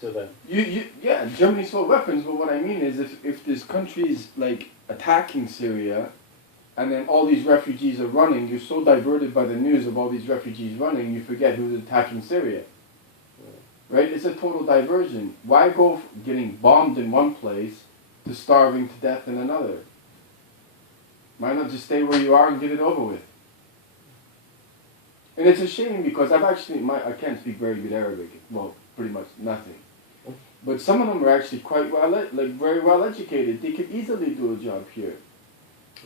to them. Yeah, Germany sold weapons, but what I mean is if there's countries like attacking Syria and then all these refugees are running, you're so diverted by the news of all these refugees running, you forget who's attacking Syria. Right? It's a total diversion. Why go getting bombed in one place to starving to death in another? Why not just stay where you are and get it over with? And it's a shame because I can't speak very good Arabic. Well, pretty much nothing. But some of them are actually quite very well educated. They could easily do a job here.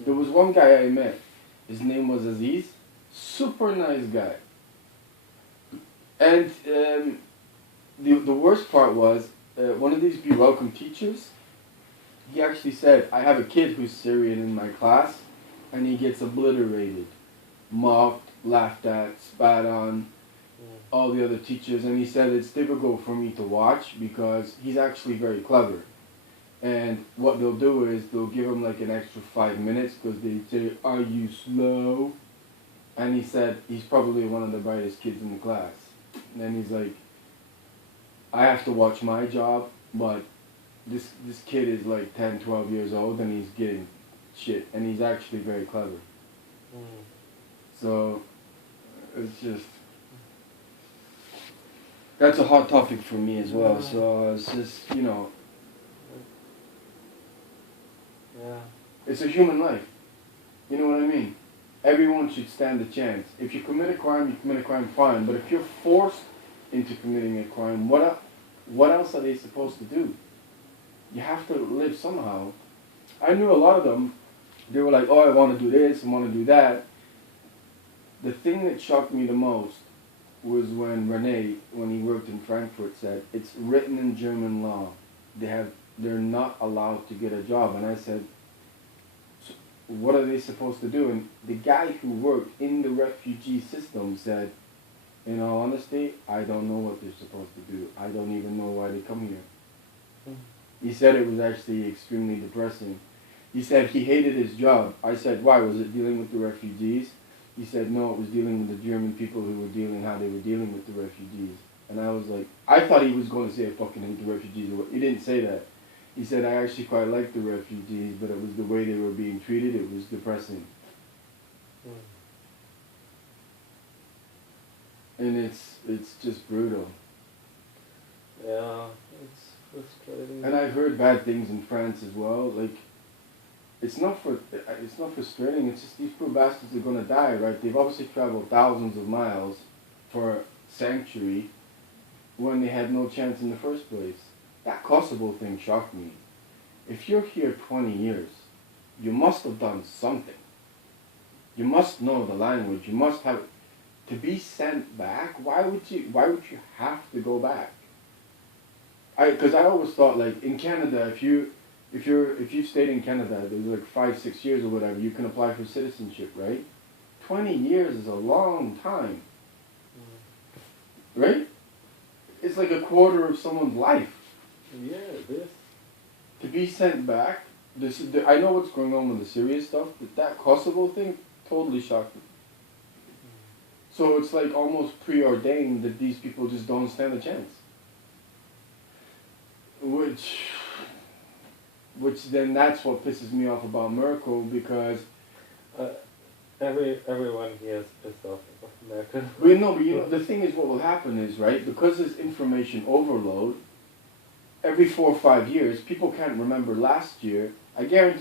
There was one guy I met. His name was Aziz. Super nice guy. And the worst part was, one of these Be Welcome teachers, he actually said, I have a kid who's Syrian in my class, and he gets obliterated, mocked, laughed at, spat on, all the other teachers, and he said it's difficult for me to watch because he's actually very clever. And what they'll do is they'll give him like an extra 5 minutes because they say, are you slow? And he said he's probably one of the brightest kids in the class. And then he's like, I have to watch my job, but this kid is like 10, 12 years old and he's getting shit. And he's actually very clever. So, it's just... That's a hot topic for me as well, so it's just, Yeah. it's a human life. You know what I mean? Everyone should stand a chance. If you commit a crime, fine. But if you're forced into committing a crime, what else are they supposed to do? You have to live somehow. I knew a lot of them, they were like, oh, I want to do this, I want to do that. The thing that shocked me the most was when Rene, when he worked in Frankfurt, said, it's written in German law. They're not allowed to get a job. And I said, so what are they supposed to do? And the guy who worked in the refugee system said, in all honesty, I don't know what they're supposed to do. I don't even know why they come here. He said it was actually extremely depressing. He said he hated his job. I said, why? Was it dealing with the refugees? He said, no, it was dealing with the German people who were how they were dealing with the refugees. And I was like, I thought he was going to say I fucking hate the refugees. He didn't say that. He said, I actually quite like the refugees, but it was the way they were being treated, it was depressing. And it's just brutal. Yeah, it's frustrating. And I've heard bad things in France as well. Like, it's not frustrating. It's just these poor bastards are gonna die, right? They've obviously traveled thousands of miles for sanctuary when they had no chance in the first place. That Kosovo thing shocked me. If you're here 20 years, you must have done something. You must know the language. You must have to be sent back. Why would you have to go back? Because I always thought, like, in Canada, if you've stayed in Canada, there's like 5, 6 years or whatever, you can apply for citizenship, right? 20 years is a long time. Right? It's like a quarter of someone's life. Yeah, it is. To be sent back, I know what's going on with the Syria stuff, but that Kosovo thing totally shocked me. So it's like almost preordained that these people just don't stand a chance. Which then that's what pisses me off about Merkel, because everyone here is pissed off about Merkel. but you know, the thing is, what will happen is, right, because there's information overload, every 4 or 5 years, people can't remember last year. I guarantee